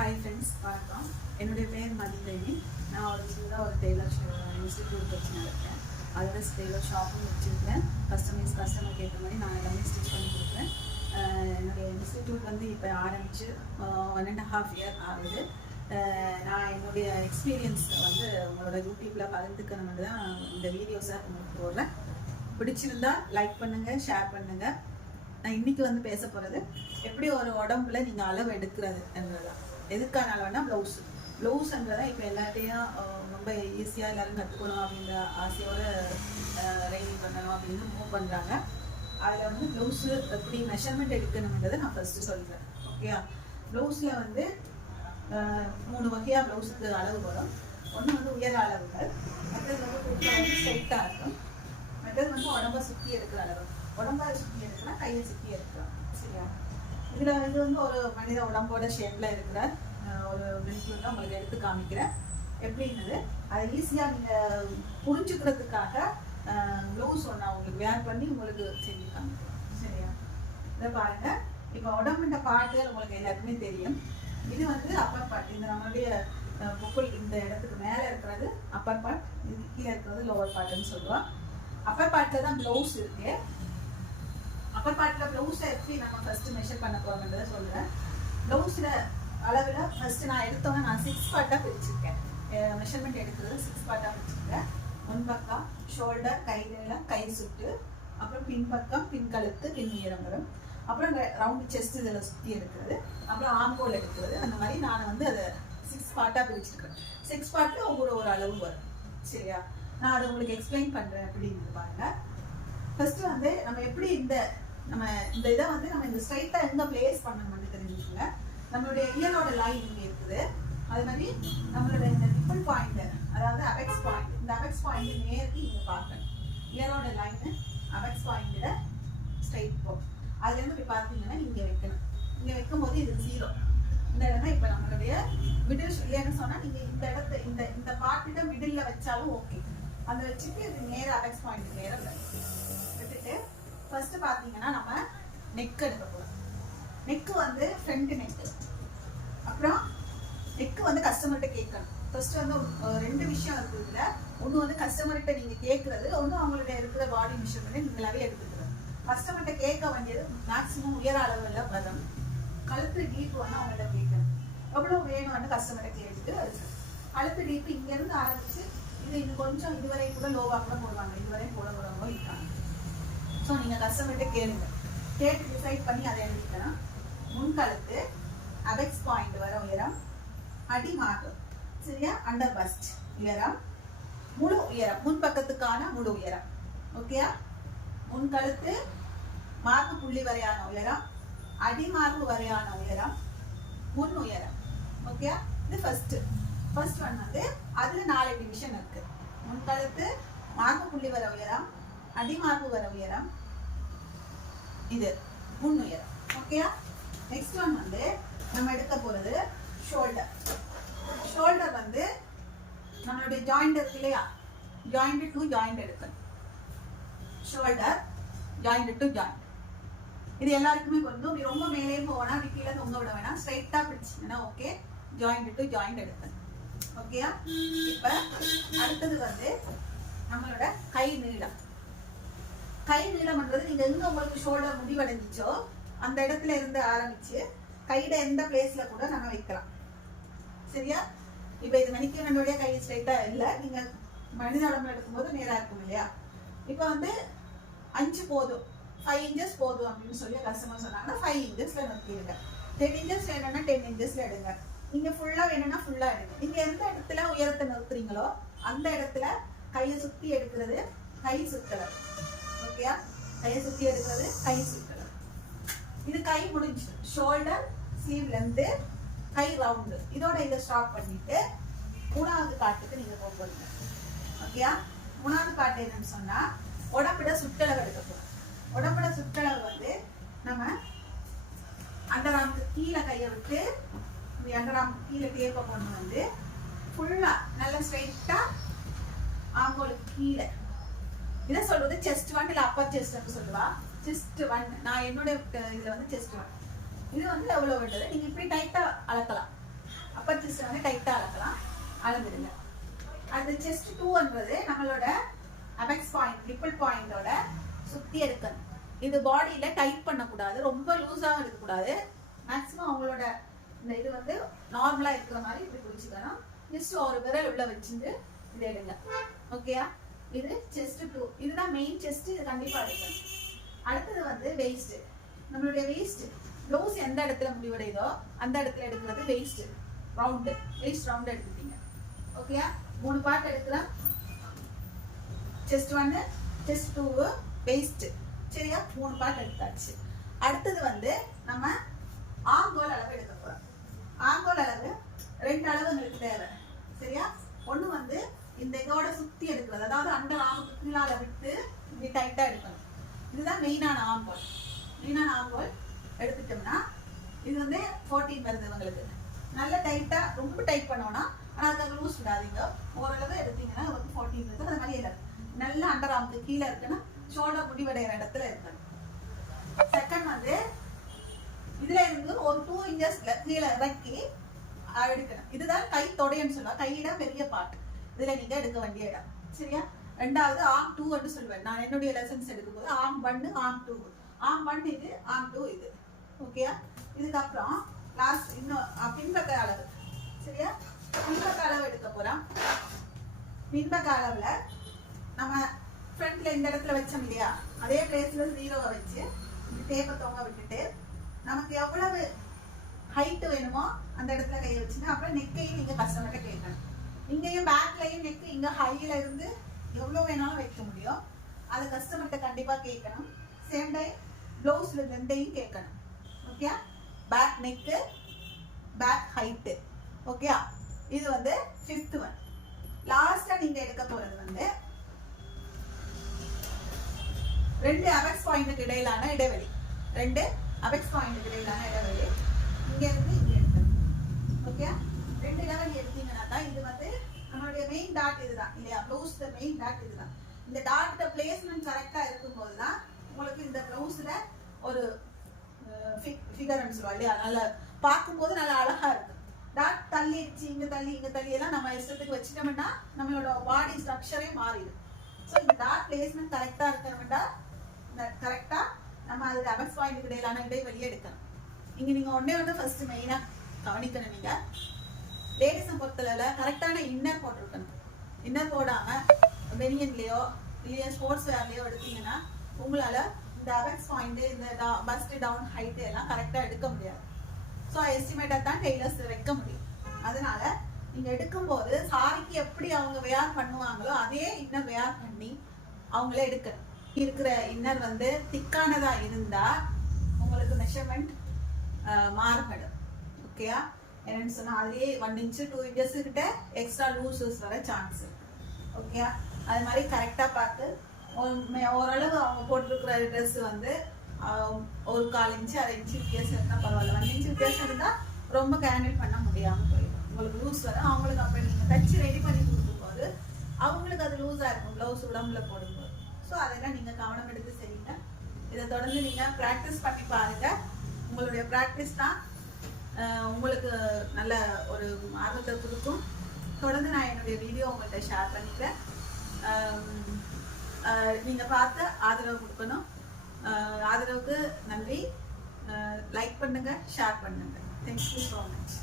Hi friends, வணக்கம். என்னுடைய பேர் மதிதேவி. நான் ஒரு சின்னதாக ஒரு டெய்லர் இன்ஸ்டிடியூட் வச்சு நடக்கிறேன். அதில் டெய்லர் ஷாப்பும் வச்சுருக்கேன். கஸ்டமருக்கு ஏற்ற மாதிரி நான் எல்லாமே ஸ்டிச் பண்ணி கொடுக்குறேன். என்னுடைய இன்ஸ்டிடியூட் வந்து இப்போ ஆரம்பித்து 1.5 year ஆகுது. நான் என்னுடைய எக்ஸ்பீரியன்ஸ் வந்து உங்களோட யூடியூப்பில் பகிர்ந்துக்கணும்னு தான் இந்த வீடியோஸை உங்களுக்கு போடுறேன். பிடிச்சிருந்தா லைக் பண்ணுங்கள், ஷேர் பண்ணுங்கள். நான் இன்றைக்கி வந்து பேச போகிறது எப்படி ஒரு உடம்புல நீங்கள் அளவு எடுக்கிறது என்றதான். எதுக்கான அளவுனா ப்ளவுஸுன்றதை இப்போ எல்லாத்தையும் ரொம்ப ஈஸியாக எல்லோரும் கற்றுக்கணும் அப்படின்ற ஆசையோடு ரைனிங் பண்ணணும் அப்படின்னு மூவ் பண்ணுறாங்க. அதில் வந்து ப்ளவுஸு எப்படி மெஷர்மெண்ட் எடுக்கணுன்றதை நான் ஃபஸ்ட்டு சொல்கிறேன். ஓகே, ப்ளவுஸில் வந்து 3 வகையாக ப்ளவுஸுக்கு அளவு வரும். ஒன்று வந்து உயர அளவுகள், மற்றது வந்து குறுக்காக ஸ்ட்ரைட்டாக இருக்கும், மற்றது வந்து உடம்பை சுற்றி எடுக்கிற அளவு. உடம்பாக சுற்றி எடுக்கலாம், கையை சுற்றி எடுக்கலாம். சரியா? இதில் இது வந்து ஒரு மனித உடம்போட ஷேப்பில் இருக்கிற ஒரு மெனிக்யூர் தான் உங்களுக்கு எடுத்து காமிக்கிறேன். எப்படின்னது அதை ஈஸியாக நீங்கள் புரிஞ்சுக்கிறதுக்காக ப்ளவுஸ் ஒன்று உங்களுக்கு வேர் பண்ணி உங்களுக்கு செஞ்சு காமிக்கிறேன். சரியா? இதை பாருங்கள். இப்போ உடம்புன்ற பாட்டுகள் உங்களுக்கு எல்லாருக்குமே தெரியும். இது வந்து அப்பர் பார்ட். இந்த நம்மளுடைய புக்குள் இந்த இடத்துக்கு மேலே இருக்கிறது அப்பர் பார்ட், இது கீழே இருக்கிறது லோவர் பார்ட்டுன்னு சொல்லுவோம். அப்பர் பார்ட்டில் தான் ப்ளவுஸ் இருக்குது. அப்பர் பார்ட்டில் ப்ளவுஸை எப்படி நம்ம ஃபஸ்ட்டு மெஷர் பண்ண போகிறோம்ன்றதை சொல்கிறேன். ப்ளவுஸில் அளவில் ஃபஸ்ட்டு நான் எடுத்தோன்னே நான் 6 பார்ட்டாக பிரிச்சுருக்கேன். மெஷர்மெண்ட் எடுக்கிறது 6 பார்ட்டாக பிரிச்சுருக்கேன். முன்பக்கம் ஷோல்டர், கை நீளம், கை சுட்டு, அப்புறம் பின்பக்கம் பின்கழுத்து, பின் உயரம் வரும், அப்புறம் ரவுண்டு செஸ்ட் இதில் சுற்றி எடுக்கிறது, அப்புறம் ஆம்போல் எடுக்கிறது. அந்த மாதிரி நான் வந்து அதை 6 பார்ட்டாக பிரிச்சுருக்கேன். 6 பார்ட்டில் ஒவ்வொரு ஒரு அளவு வரும். சரியா? நான் அதை உங்களுக்கு எக்ஸ்பிளைன் பண்ணுறேன் அப்படின்னு பாருங்கள். ஃபஸ்ட்டு வந்து நம்ம எப்படி இந்த இதை வந்து நம்ம இந்த ஸ்ட்ரைட்டாக எங்கே பிளேஸ் பண்ணணும்னு தெரிஞ்சுக்கோங்க. நம்மளுடைய இயரோட லைன் இங்கே இருக்குது. அது மாதிரி நம்மளோட இந்த நிப்பிள் பாயிண்ட், அதாவது அபெக்ஸ் பாயிண்ட், இந்த அபெக்ஸ் பாயிண்ட் நேருக்கு இங்கே பார்க்கணும். இயரோட லைனு அபெக்ஸ் பாயிண்டில் ஸ்ட்ரைட் போகும். அதுலேருந்து இப்படி பார்த்தீங்கன்னா இங்கே வைக்கணும். இங்கே வைக்கும்போது இது 0. இந்த இடம்னா இப்போ நம்மளுடைய மிடில் இல்லைன்னு சொன்னால் நீங்கள் இந்த இடத்த இந்த பார்ட்டிட்ட மிடில் வச்சாலும் ஓகே. அதை வச்சுட்டு இது நேராக அபெக்ஸ் பாயிண்ட் நேரம் விட்டுட்டு ஃபர்ஸ்ட் பார்த்தீங்கன்னா நம்ம நெக் எடுக்க போகிறோம். நெக்கு வந்து ஃப்ரண்ட் நெக்கு. அப்புறம் நெக்கு வந்து கஸ்டமர்கிட்ட கேட்கணும். ஃபர்ஸ்ட் வந்து 2 விஷயம் இருக்குது இதில். ஒன்று வந்து கஸ்டமர்கிட்ட நீங்கள் கேட்குறது, ஒன்று அவங்கள்ட்ட இருக்கிற பாடி மெஷர்மெண்ட் நீங்களாவே எடுத்துக்கிறது. கஸ்டமர்கிட்ட கேட்க வேண்டியது மேக்ஸிமம் உயர அளவில் வரும். கழுத்து டீப்பு வந்து அவங்கள்ட்ட கேட்கணும். எவ்வளோ வேணும்னு கஸ்டமர்கிட்ட கேட்டுட்டு கழுத்து டீப்பு இங்கேருந்து ஆரம்பிச்சு இது கொஞ்சம் இதுவரை கூட லோவாக கூட போடுவாங்க, இதுவரை போடுறவங்க இருக்காங்க. ஸோ நீங்கள் கஸ்டமர்கிட்ட கேளுங்க. கேட்டு டிசைட் பண்ணி அதை எழுதிக்கலாம். முன்கழுத்து, அபெக்ஸ் பாயிண்ட் வர உயரம், அடி மார்பு, சரியா, அண்டர் பஸ்ட் உயரம், முழு உயரம், முன்பக்கத்துக்கான முழு உயரம். ஓகேயா? முன்கழுத்து, மார்பு புள்ளி வரையான உயரம், அடி மார்பு வரையான உயரம், முன் உயரம். ஓகேயா? இது ஃபர்ஸ்ட் ஒன் வந்து அதில் 4 டிவிஷன் இருக்கு. முன்கழுத்து, மார்பு புள்ளி வர உயரம், அடிமார்பு வர உயரம், இது முன் உயரம். ஓகேயா? நெக்ஸ்ட் ஒன் வந்து நம்ம எடுக்க போகிறது ஷோல்டர். ஷோல்டர் வந்து நம்மளுடைய ஜாயிண்ட் இருக்கு இல்லையா, ஜாயிண்ட் டு ஜாயிண்ட் எடுக்கணும். Shoulder joint to joint. இது எல்லாருக்குமே வந்து ரொம்ப மேலே போனா அப்படி கீழே தொங்க விட வேணாம். ஸ்ட்ரைட்டாக பிடிச்சிங்கன்னா ஓகே. ஜாயிண்ட் டு ஜாயிண்ட் எடுக்கணும். ஓகேயா? இப்போ அடுத்தது வந்து நம்மளோட கை நீளம். கை நீளம்ன்றது நீங்கள் எங்கே உங்களுக்கு ஷோல்டர் முடிவடைஞ்சிச்சோ அந்த இடத்துல இருந்து ஆரம்பித்து கையிட எந்த பிளேஸில் கூட நம்ம வைக்கலாம். சரியா? இப்போ இது மணிக்கணுடைய கை ஸ்ட்ரைட்டாக இல்லை, நீங்கள் மனித உடம்புல எடுக்கும்போது நேராக இருக்கும் இல்லையா? இப்போ வந்து 5 போதும், 5 inches போதும் அப்படின்னு சொல்லி கஸ்டமர் சொன்னாங்கன்னா 5 inches நிறுத்திடுங்க. 10 inches வேணும்னா 10 inches எடுங்க. நீங்கள் ஃபுல்லாக வேணும்னா ஃபுல்லாக எடுங்க. நீங்கள் எந்த இடத்துல உயரத்தை நிறுத்துறீங்களோ அந்த இடத்துல கையை சுற்றி எடுக்கிறது கை சுற்றளவு. ஓகேயா? கையை சுற்றி எடுக்கிறது கை சுற்றளவு. இது கை முடிஞ்சு. ஷோல்டர், ஸ்லீவ் லென்த்து, கை ரவுண்டு. இதோட இதை ஸ்டாப் பண்ணிட்டு 3வது பாட்டுக்கு நீங்கள் போகிறீங்க. ஓகேயா? 3வது பாட்டு என்னன்னு சொன்னால் உடம்புட சுற்றளவு எடுக்க போகிறோம். உடம்புட சுற்றளவு வந்து நம்ம அண்டராமுக்கு கீழே கையை விட்டு அண்டராமுக்கு கீழே டேப்பை கொண்டு வந்து ஃபுல்லாக நல்லா ஸ்ட்ரைட்டாக ஆம்போலுக்கு கீழே. இதை சொல்வது செஸ்ட் 1 இல்லை அப்பர் செஸ்ட் சொல்லுவா. செஸ்ட் 1 நான் என்னோட இதில் வந்து செஸ்ட் 1. இது வந்து எவ்வளோ வேண்டது நீங்கள் இப்படி டைட்டாக அளக்கலாம். அப்பர் செஸ்ட் வந்து டைட்டாக அளக்கலாம், அளந்துடுங்க. அது செஸ்ட் 2ன்றது நம்மளோட அபெக்ஸ் பாயிண்ட், நிப்பிள் பாயிண்டோட சுற்றி எடுக்கணும். இது பாடியில் டைட் பண்ணக்கூடாது, ரொம்ப லூஸாகவும் இருக்கக்கூடாது. மேக்ஸிமம் அவங்களோட இந்த இது வந்து நார்மலாக இருக்கிற மாதிரி இப்படி பிடிச்சிக்கணும். ஜஸ்ட் ஒரு விரல் உள்ள வச்சுட்டு இது எடுங்க. ஓகேயா? இது செஸ்ட் 2. இதுதான் மெயின் செஸ்ட், இது கண்டிப்பாக எடுக்கணும். அடுத்தது வந்து வெயிஸ்ட். நம்மளுடைய வெயிஸ்ட் ப்ளவுஸ் எந்த இடத்துல முடிவடையுதோ அந்த இடத்துல எடுக்கிறது வெயிஸ்ட் ரவுண்டு. வெயிஸ்ட் ரவுண்டு எடுத்துட்டீங்க. ஓகேயா? 3 பார்ட் எடுக்கலாம். Chest 1, chest 2, waist. சரியா? 3 பார்ட் எடுத்தாச்சு. அடுத்தது வந்து நம்ம ஆங்கோல் அளவு எடுக்க போறோம். ஆங்கோல் அளவு 2 அளவு உங்களுக்கு தேவை. சரியா? ஒன்று வந்து இந்த இதோட சுத்தி எடுக்கிறது, அதாவது அண்டர் ஆமுக்கு கீழால விட்டு இப்படி டைட்டா எடுக்கணும். இதுதான் மெயினான ஆங்கோல். மெயினான ஆங்கோல் எடுத்துட்டோம்னா இது வந்து 14 வருது உங்களுக்கு. நல்ல டைட்டா, ரொம்ப டைட் பண்ணோம்னா, ஆனால் அதுக்காக லூஸ் விடாதீங்க. ஓரளவு எடுத்தீங்கன்னா உங்களுக்கு 14 வருது. அது மாதிரி இல்லை, நல்ல அண்டர் ஆமுக்கு கீழே இருக்கணும், ஷோல்டர் முடிவடைகிற இடத்துல இருக்கணும். செகண்ட் வந்து இதுல இருந்து ஒரு 2 இன்ச்சஸ்ல கீழே இறக்கி எடுக்கணும். இதுதான் கை தொடைன்னு சொல்லுவாங்க, கையிட பெரிய பார்ட். இதுல நீங்க எடுக்க வேண்டிய இடம். சரியா? ரெண்டாவது ஆர்ம் 2 சொல்லுவேன் நான் என்னுடைய லெசன்ஸ் எடுக்கும் போது. Arm 1, arm 2. ஆர்ம் 1 இது, ஆர்ம் 2 இது. ஓகேயா? இதுக்கப்புறம் லாஸ்ட் இன்னும் பின்பக்க அளவு. சரியா? பின்பக்க அளவு எடுக்க போறோம். பின்பக்க அளவுல நம்ம ஃப்ரண்ட்ல இந்த இடத்துல வச்சோம் இல்லையா, அதே பிளேஸ்ல 0 வச்சு டேப்பை தொங்க விட்டுட்டு நமக்கு எவ்வளவு ஹைட் வேணுமோ அந்த இடத்துல கையை வச்சுங்க. அப்புறம் நெக்கையும் நீங்க கஸ்டமர்கிட்ட கேட்கணும். இங்கேயும் பேக்லையும் நெக்கு இங்க ஹைல இருந்து எவ்வளவு வேணாலும் வைக்க முடியும், அது கஸ்டமர்கிட்ட கண்டிப்பா கேட்கணும். சேம் டைம் பிளவுஸ்ல ரெண்டையும் கேட்கணும். Okay? Back neck, back height. Okay? இது வந்து 5th ஒன். லாஸ்டா நீங்க எடுக்க போறது வந்து 2 அபெக்ஸ் பாயிண்ட்டுக்கு இடையிலான இடைவெளி. 2 அபெக்ஸ் பாயிண்ட்டுக்கு இடையிலான இடைவெளி இங்க இருந்து இங்க எடுக்கணும். ஓகே? 2 இடைவெளி எடுத்தீங்கன்னா தான் இது வந்து நம்மளுடைய மெயின் டாட் இதுதான் இல்லையா, ப்ளவுஸ்ல மெயின் டாட் இதுதான். இந்த டாட்டோட பிளேஸ்மெண்ட் கரெக்டா இருக்கும்போது தான் உங்களுக்கு இந்த ப்ளவுஸ்ல ஒரு ஃபிகர்னு சொல்லுவா இல்லையா, நல்லா பார்க்கும்போது நல்லா அழகா இருக்கு. டாட் தள்ளிடுச்சு, இங்க தள்ளி இங்க தள்ளி எல்லாம் நம்ம இஷ்டத்துக்கு வச்சுட்டோம்னா நம்மளோட பாடி ஸ்ட்ரக்சரே மாறிடும். ஸோ இந்த டாட் பிளேஸ்மெண்ட் கரெக்டா இருக்கணும்னா கரெக்டா நம்ம அதுக்கு அபெக்ஸ் பாயிண்ட் இடையிலான இடைவெளியை எடுக்கணும். இங்க நீங்க ஒண்ணே ஃபர்ஸ்ட் மெயினா கவனிக்கணும். நீங்க லேடிஸை பொறுத்தளவுல கரெக்டான இன்னர் போட்டிருக்கணும். இன்னர் போடாம பெனியன்லயோ இல்லையா ஸ்போர்ட்ஸ் வேர்லயோ எடுத்தீங்கன்னா உங்களால இந்த அபெக்ஸ் பாயிண்ட், இந்த பஸ்ட் டவுன் ஹைட் எல்லாம் கரெக்டா எடுக்க முடியாது. ஸோ எஸ்டிமேட்டா தான் டெய்லர்ஸ் வைக்க முடியும். அதனால நீங்க எடுக்கும்போது சாரிக்கு எப்படி அவங்க வேர் பண்ணுவாங்களோ அதே இன்னர் வேர் பண்ணி அவங்களே எடுக்கணும். இருக்கிற இன்னர் வந்து திக்கானதா இருந்தா உங்களுக்கு மெஷர்மெண்ட் மாறுபடும். ஓகேயா? என்னன்னு சொன்னா அதுலயே 1 inch 2 inches கிட்ட எக்ஸ்ட்ரா லூசஸ் வர சான்ஸ். ஓகேயா? அது மாதிரி கரெக்டா பார்த்து ஓரளவு அவங்க போட்டிருக்கிற ட்ரெஸ் வந்து ஒரு 1/4 inch 1/2 inch வித்தியாசம் இருந்தா பரவாயில்ல. 1 inch வித்தியாசம் இருந்தா ரொம்ப கேண்டில் பண்ண முடியாம போயிடும். உங்களுக்கு லூஸ் வரும். அவங்களுக்கு அப்ப நீங்க தச்சு ரெடி பண்ணி கொடுக்கும் போது அவங்களுக்கு அது லூஸா இருக்கும் பிளவுஸ் உடம்புல போடும்போது. ஸோ அதெல்லாம் நீங்க கவனம் எடுத்து செய்யுங்க. இதை தொடர்ந்து நீங்க ப்ராக்டிஸ் பண்ணி பாருங்க. உங்களுடைய ப்ராக்டிஸ் தான் உங்களுக்கு நல்ல ஒரு ஆர்வத்தை கொடுக்கும். தொடர்ந்து நான் என்னுடைய வீடியோ உங்கள்கிட்ட ஷேர் பண்ணிக்கிறேன். நீங்க பார்த்து ஆதரவு கொடுக்கணும். ஆதரவுக்கு நன்றி. லைக் பண்ணுங்க, ஷேர் பண்ணுங்க. Thank you so much.